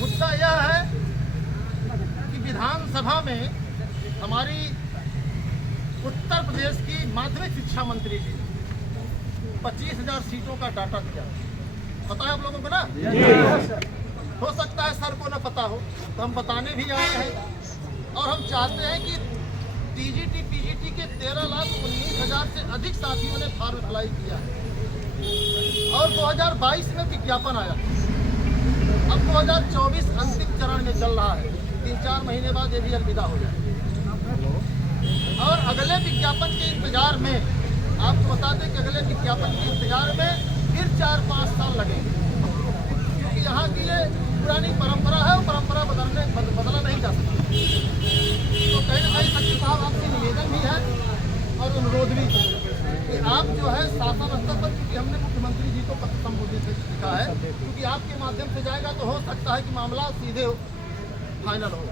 मुद्दा यह है कि विधानसभा में हमारी उत्तर प्रदेश की माध्यमिक शिक्षा मंत्री जी 25,000 सीटों का डाटा दिया। पता है आप लोगों को ना? हो सकता है सर को ना पता हो, तो हम बताने भी आए हैं। और हम चाहते हैं कि टीजीटी पीजीटी के 13,19,000 से अधिक साथियों ने फॉर्म अप्लाई किया है और 2022 में विज्ञापन आया। अब 2024 अंतिम चरण में चल रहा है, 3-4 महीने बाद ये भी अलविदा हो जाए और अगले विज्ञापन के इंतजार में आपको बता दें कि अगले विज्ञापन के इंतजार में फिर 4-5 साल लगेंगे, क्योंकि यहाँ की ये पुरानी परंपरा है और परंपरा बदला नहीं जा सकती। तो कहीं ना कहीं सचिव साहब आपसे निवेदन भी है और अनुरोध भी कि आप जो है शासन स्तर पर, क्योंकि हमने मुख्यमंत्री जी को पत्र संबोधित लिखा है, क्योंकि आपके माध्यम से जाएगा तो हो सकता है कि मामला सीधे फाइनल हो।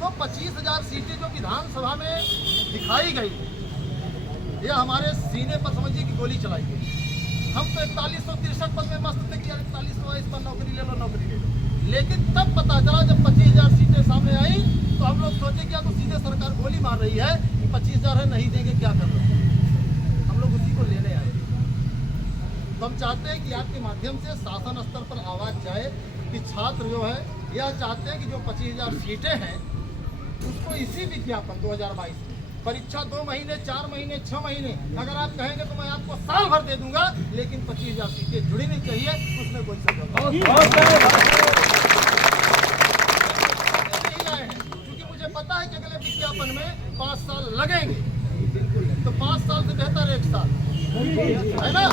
तो 25,000 सीटें जो विधानसभा में दिखाई गई, यह हमारे सीने पर समझिए कि गोली चलाई गई। हम तो 4163 पद में मस्त थे कि 41 इस पर नौकरी ले लो, नौकरी ले लो। लेकिन तब पता चला जब 25,000 सीटें सामने आई तो हम लोग सोचे क्या तो सीधे सरकार गोली मार रही है कि 25,000 है, नहीं देंगे, क्या कर रहे हैं। हम लोग उसी को लेने आए। तो हम चाहते हैं कि आपके माध्यम से शासन स्तर पर आवाज जाए कि छात्र जो है यह चाहते हैं कि जो 25,000 सीटें हैं उसको इसी विज्ञापन 2022 में परीक्षा 2 महीने, 4 महीने, 6 महीने, अगर आप कहेंगे तो मैं आपको साल भर दे दूंगा, लेकिन 25,000 सीटें जुड़ी नहीं चाहिए, उसमें कोई समझौता नहीं आए हैं। क्योंकि मुझे पता है कि अगले विज्ञापन में 5 साल लगेंगे, तो 5 साल से बेहतर 1 साल है ना।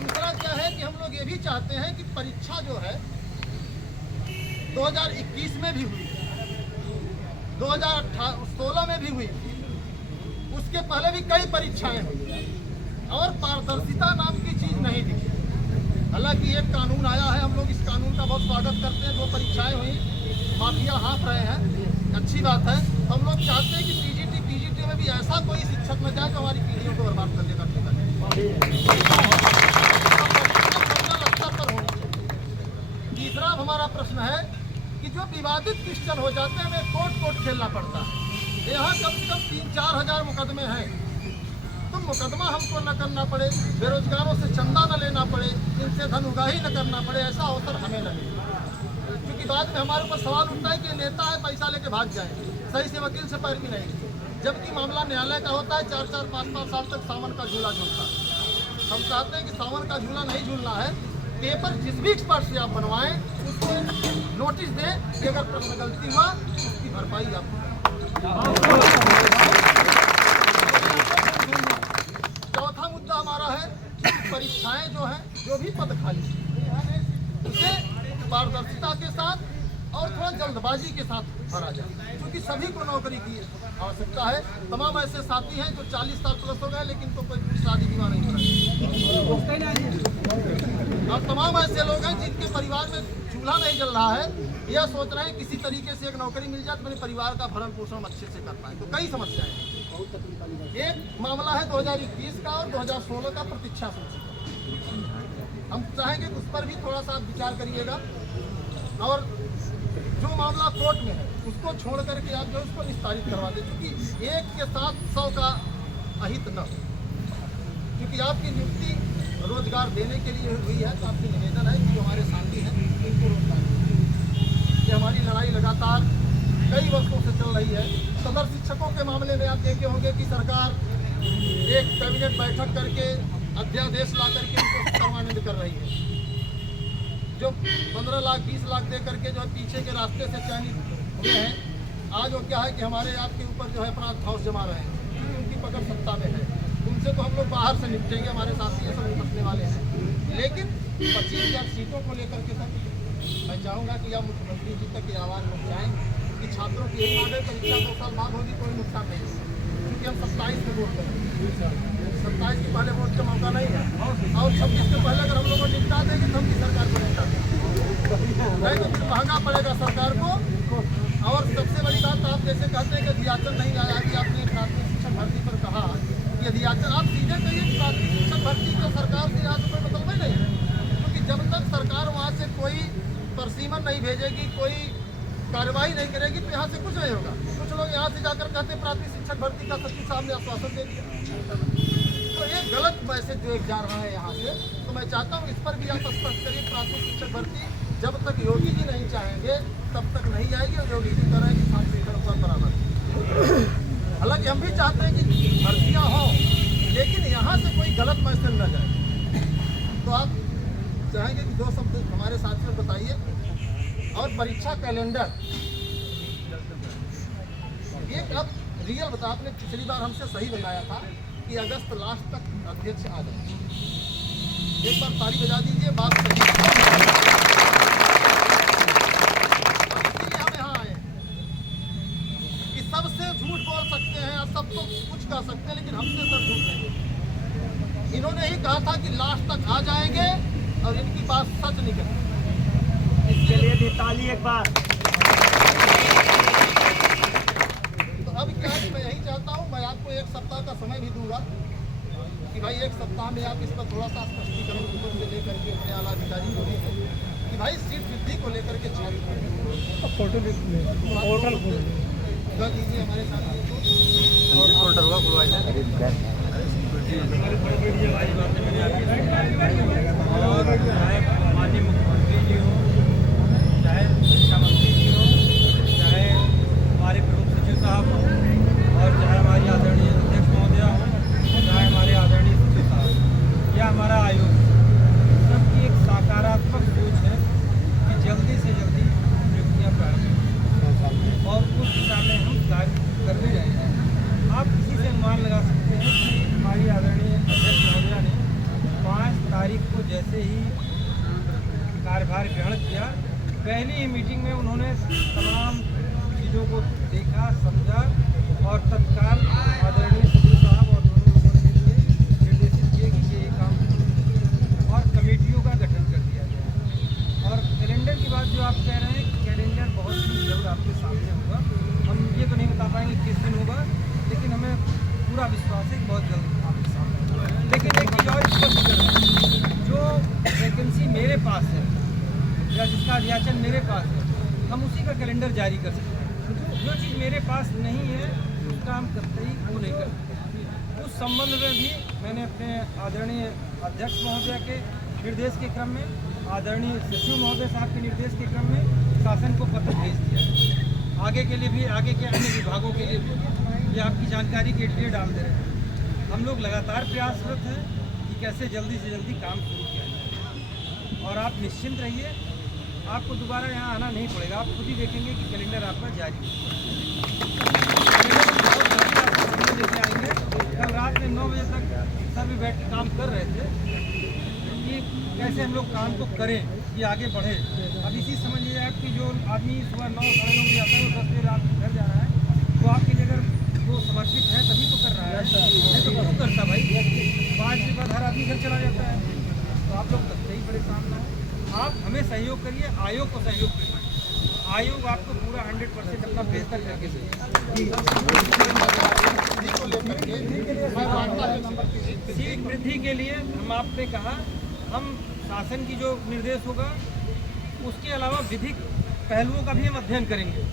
दूसरा क्या है कि हम लोग ये भी चाहते हैं कि परीक्षा जो है 2021 में भी हुई, 2016 में भी हुई, उसके पहले भी कई परीक्षाएं हुई और पारदर्शिता नाम की चीज नहीं दिखी। हालांकि एक कानून आया है, हम लोग इस कानून का बहुत स्वागत करते हैं। जो परीक्षाएं हुई माफिया हाँफ रहे हैं, अच्छी बात है। हम लोग चाहते हैं कि टीजीटी पीजीटी में भी ऐसा कोई शिक्षक न जाए जो हमारी पीढ़ियों को बर्बाद करने का ठेका ले। तीसरा हमारा प्रश्न है कि जो विवादित क्वेश्चन हो जाते हैं हमें कोर्ट खेलना पड़ता है। यहाँ कम से कम 3-4 हजार मुकदमे हैं, तो मुकदमा हमको न करना पड़े, बेरोजगारों से चंदा न लेना पड़े, इनसे धन उगाही न करना पड़े, ऐसा अवसर हमें न मिले। क्योंकि बाद में हमारे ऊपर सवाल उठता है कि नेता है पैसा लेके भाग जाए, सही से वकील से पैर भी नहीं, जबकि मामला न्यायालय का होता है। 4-4, 5-5 साल तक सावन का झूला झूलता है। हम चाहते हैं कि सावन का झूला नहीं झूलना है। पेपर जिस भी एक्सपर्ट से आप बनवाएं उसको नोटिस दें कि अगर प्रश्न गलती हुआ उसकी भरपाई आप। चौथा मुद्दा हमारा है परीक्षाएं जो है, जो भी पद खाली उसे पारदर्शिता के साथ और थोड़ा जल्दबाजी के साथ भरा जाए, क्योंकि सभी को नौकरी की आवश्यकता है। तमाम ऐसे साथी हैं जो 40 साल प्लस हो गए लेकिन तो कोई शादी विवाह नहीं हो रहा, और तमाम ऐसे लोग हैं जिनके परिवार में चूल्हा नहीं जल रहा है, यह सोच रहे हैं किसी तरीके से एक नौकरी मिल जाए तो मेरे परिवार का भरण पोषण अच्छे से कर पाए। तो कई समस्याएं हैं। एक मामला है 2021 का और 2016 का प्रतीक्षा सूची। हम चाहेंगे उस पर भी थोड़ा सा विचार करिएगा, और जो मामला कोर्ट में है उसको छोड़ करके आप जो उसको निस्तारित करवा दें, क्योंकि एक के साथ 100 का अहित न हो। क्योंकि आपकी नियुक्ति रोजगार देने के लिए हुई है, तो आपसे निवेदन है कि जो हमारे साथी हैं इनको रोजगार हमारी लड़ाई लगातार कई वर्षों से चल रही है। सदर शिक्षकों के मामले में आप देखे होंगे कि सरकार एक कैबिनेट बैठक करके अध्यादेश ला करके उनको सर्वान्वित कर रही है। जो 15 लाख 20 लाख दे करके जो पीछे के रास्ते से चयनित हुए हैं, आज वो क्या है कि हमारे आपके ऊपर जो है अपराध ठोस जमा रहे हैं, क्योंकि उनकी पकड़ सत्ता में है। उनसे तो हम लोग बाहर से निपटेंगे, हमारे साथी ये सब निपटने वाले हैं। लेकिन 25,000 सीटों को लेकर के सर मैं चाहूँगा कि आप मुख्यमंत्री जी तक ये आवाज़ पहुँचाएँ कि छात्रों की एक आगे परीक्षा 2 साल बाद होगी, कोई नुकसान नहीं है, क्योंकि हम 27 में वोट करेंगे। 27 के पहले वोट का मौका नहीं है, और 26 के पहले अगर हम लोग को निपटा देंगे तो हम की सरकार को निपटा देंगे, नहीं तो फिर महंगा पड़ेगा सरकार को। और सबसे बड़ी बात, आप जैसे कहते हैं कि अध्याचन नहीं आया, कि आपने प्राथमिक शिक्षक भर्ती पर कहा कि अध्याचन, आप सीधे कहिए कि प्राथमिक शिक्षक भर्ती को सरकार से यहाँ से कोई मतलब ही नहीं है, क्योंकि जब तक सरकार वहाँ से कोई परसीमन नहीं भेजेगी, कोई कार्रवाई नहीं करेगी तो यहाँ से कुछ नहीं होगा। कुछ लोग यहाँ से जाकर कहते प्राथमिक शिक्षक भर्ती का सचिव साहब ने आश्वासन दे दिया, तो ये गलत मैसेज जो एक जा रहा है यहाँ से। तो मैं चाहता हूँ इस पर भी आप स्पष्ट करिए, प्राथमिक शिक्षक भर्ती जब तक योगी जी नहीं चाहेंगे तब तक नहीं आएगी, और योगी जी कह रहे हैं कि 5 फीसद बराबर। हालांकि हम भी चाहते हैं कि भर्तियाँ हों, लेकिन यहाँ से कोई गलत मैसेज न जाए। तो आप चाहेंगे कि 2 शब्द हमारे साथियों को बताइए। और परीक्षा कैलेंडर एक अब रियल बता, आपने पिछली बार हमसे सही बनाया था कि अगस्त लास्ट तक अध्यक्ष आ जाए। एक बार ताली बजा दीजिए, बात सही हम यहाँ आए कि सबसे झूठ बोल सकते हैं, सब तो कुछ कह सकते हैं, लेकिन हमसे सर झूठ नहीं। इन्होंने ही कहा था कि लास्ट तक आ जाएंगे और इनकी बात सच निकली। इसके लिए भी ताली एक बार। तो अब क्या है, मैं यही चाहता हूँ, मैं आपको 1 सप्ताह का समय भी दूंगा कि भाई 1 सप्ताह में आप इस पर थोड़ा सा स्पष्टीकरण ऊपर से लेकर के अपने आला अधिकारी को भी है कि भाई सीट वृद्धि को लेकर के पोर्टल कर दीजिए हमारे साथियों को, और पोर्टल हुआ माननीय मुख्यमंत्री जी हो, चाहे शिक्षा मंत्री जी हो, चाहे हमारे प्रमुख सचिव साहब हो, और चाहे हमारी आदरणीय अध्यक्ष महोदया हो, चाहे हमारे आदरणीय सचिव साहब या हमारा आयोग, सबकी एक सकारात्मक सोच है कि जल्दी से जल्दी नियुक्तियाँ प्रारंभ और उस दिशा में हम कार्य कर भी रहे हैं। आप किसी से अनुमान लगा सकते हैं कि हमारी आदरणीय अध्यक्ष महोदया ने 5 तारीख को जैसे ही कार्यभार ग्रहण किया, पहली ही मीटिंग में उन्होंने तमाम चीज़ों को देखा, समझा और तत्काल आदरणीय सचिव साहब और दोनों लोगों के लिए निर्देशित किए कि ये काम और कमेटियों का गठन कर दिया गया। और कैलेंडर की बात जो आप कह रहे हैं, कैलेंडर बहुत ही जल्द आपके सामने होगा। हम ये तो नहीं बता पाएंगे किस दिन होगा, लेकिन हमें पूरा विश्वास है कि बहुत जल्द आपके सामने होगा। लेकिन एक चीज़ और स्पष्ट कर रहे हैं, जो वैकेंसी मेरे पास है या जिसका अध्याचन मेरे पास है, हम उसी का कैलेंडर जारी कर सकते हैं। जो चीज़ मेरे पास नहीं है उसका हम कतई वो नहीं कर सकते। उस संबंध में भी मैंने अपने आदरणीय अध्यक्ष महोदय के निर्देश के क्रम में, आदरणीय सचिव महोदय साहब के निर्देश के क्रम में शासन को पत्र भेज दिया। आगे के लिए भी, आगे के अन्य विभागों के लिए भी ये आपकी जानकारी के लिए डाल दे रहे हैं। हम लोग लगातार प्रयासरत हैं कि कैसे जल्दी से जल्दी काम शुरू किया जाए, और आप निश्चिंत रहिए, आपको दोबारा यहाँ आना नहीं पड़ेगा। आप खुद ही देखेंगे कि कैलेंडर आपका जारी लेके आएंगे। कल रात में 9 बजे तक सभी बैठ के काम कर रहे थे कि कैसे हम लोग काम को करें, ये आगे बढ़े। अब इसी समझिए आप कि जो आदमी सुबह 9 साढ़े 9 बजे आता है, वो 10 बजे रात में घर जा रहा है, तो आपके लिए अगर वो समर्पित है तभी तो कर रहा है, नहीं तो क्यों करता भाई। 5 बजे बाद हर आदमी घर चला जाता है। तो आप लोग कतई परेशान ना हो, आप हमें सहयोग करिए, आयोग को सहयोग करिए। आयोग आपको पूरा 100% अपना बेहतर करके सीट वृद्धि के लिए हम आपने कहा, हम शासन की जो निर्देश होगा उसके अलावा विधिक पहलुओं का भी हम अध्ययन करेंगे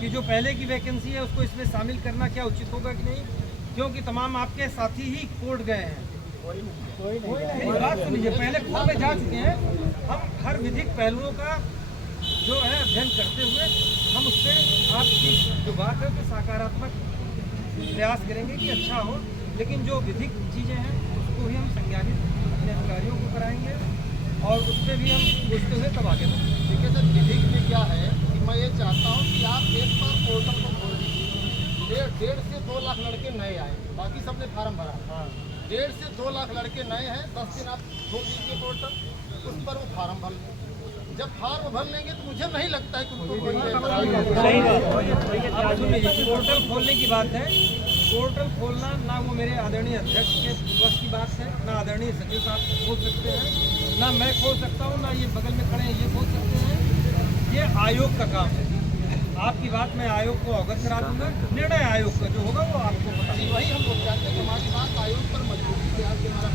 कि जो पहले की वैकेंसी है उसको इसमें शामिल करना क्या उचित होगा कि नहीं, क्योंकि तमाम आपके साथी ही कोर्ट गए हैं। बात सुनिए, पहले कोर्ट में जा चुके हैं। हम हर विधिक पहलुओं का जो है अध्ययन करते हुए हम उस पर आपकी जो बात है कि सकारात्मक प्रयास करेंगे कि अच्छा हो, लेकिन जो विधिक चीज़ें हैं उसको भी हम संज्ञानित अपने अधिकारियों को कराएंगे और उस पर भी हम पूछते हुए तब आगे बढ़ेंगे। देखिए सर, विधिक में क्या है कि मैं ये चाहता हूँ कि आप एक बार पोर्टल को खोल दीजिए। 1.5 से 2 लाख लड़के नए आए, बाकी सबने फार्म भरा। 1.5 से 2 लाख लड़के नए हैं, 10 दिन आप खोल दीजिए पोर्टल, उस पर वो फार्म भर लें। जब फार्म भर लेंगे तो मुझे नहीं लगता है कि उनको कोई पोर्टल खोलने की बात है। पोर्टल खोलना ना वो मेरे आदरणीय अध्यक्ष के बस की बात है, ना आदरणीय सचिव साहब खोल सकते हैं, ना मैं खोल सकता हूँ, ना ये बगल में खड़े हैं ये खोल सकते हैं। ये आयोग का काम है। आपकी बात मैं आयोग को अवगत करा दूंगा। निर्णय आयोग का जो होगा वो आपको पता। वही हम लोग चाहते हैं कि हमारी बात आयोग पर मजबूती से आपके हमारा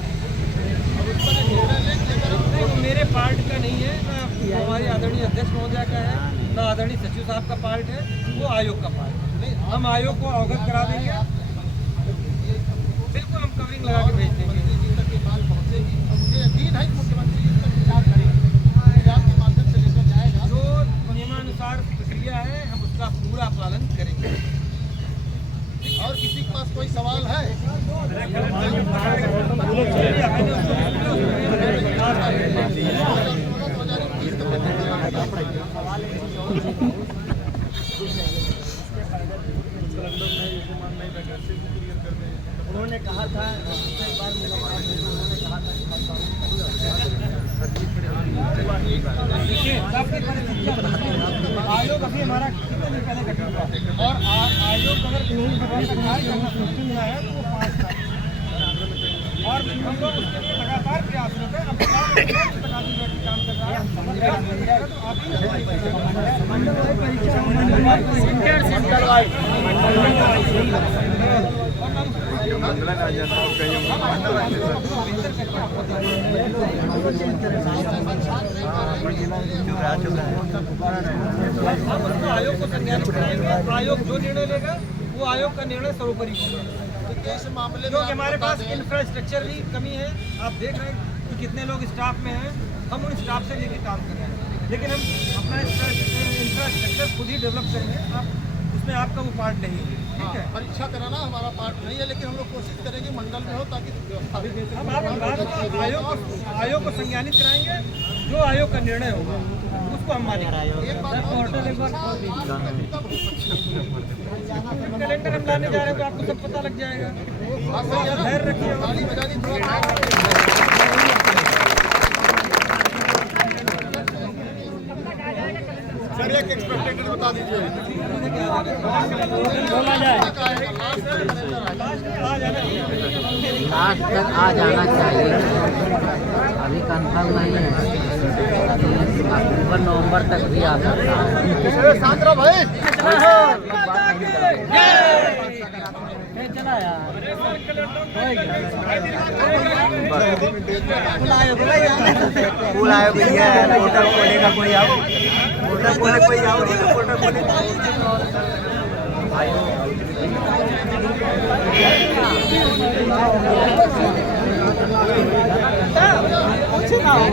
और उस पर निर्णय लें कि अगर नहीं, वो मेरे पार्ट का नहीं है, ना हमारे आदरणीय अध्यक्ष महोदय का है, ना आदरणीय सचिव साहब का पार्ट है, वो आयोग का पार्ट है। हम आयोग को अवगत करा देंगे, बिल्कुल हम कवरिंग लगा के भेज देंगे। मुख्यमंत्री जी तक ये बात पहुँचेगी और मुझे यकीन है कि मुख्यमंत्री जी इस पर विचार करेंगे, आपके माध्यम से लेकर जाएगा। जो नियमानुसार प्रक्रिया है हम उसका पूरा पालन करेंगे। और किसी के पास कोई सवाल है? उन्होंने कहा था एक बार मुलाकात में उन्होंने कहा था देखिए सबकी परिस्थितियाँ आयोग अभी हमारा कितने दिन पहले गठन हुआ और आयोग अगर कानून भवन का कार्य करना शुरू हुआ है तो वो 5 साल और हम लोग उसके लिए लगातार प्रयासरत हैं। अब काम कर रहा है तो आप आयोग को संज्ञानित कराएंगे। आयोग जो निर्णय लेगा वो आयोग का निर्णय सर्वोपरि होगा। इस मामले में क्योंकि हमारे पास इंफ्रास्ट्रक्चर की कमी है। आप देख रहे हैं कि कितने लोग स्टाफ में हैं, हम उन स्टाफ से लेके काम कर रहे हैं, लेकिन हम अपना इंफ्रास्ट्रक्चर खुद ही डेवलप करेंगे। आप उसमें आपका वो पार्ट नहीं है, ठीक है। परीक्षा कराना हमारा पार्ट नहीं है, लेकिन हम लोग कोशिश करेंगे मंडल में हो ताकि व्यवस्था भी बेहतर हम आप आयोग को संज्ञानित कराएंगे। जो आयोग का निर्णय होगा उसको हम मानेंगे। कैलेंडर हम लाने जा रहे हैं तो आपको सब पता लग जाएगा। धैर्य रखिए। सर एक एक्सपेक्टेड बता दीजिए। लास्ट तक आ जाना चाहिए, अभी कंफर्म नहीं है, अक्टूबर नवंबर तक भी आ सकता है। सांद्रा भाई चला यार फूल आए भैया पोर्टल खोलेगा कोई आओ, पोर्टल खोले कोई आओ, पोर्टल खोले कुछ ना हो।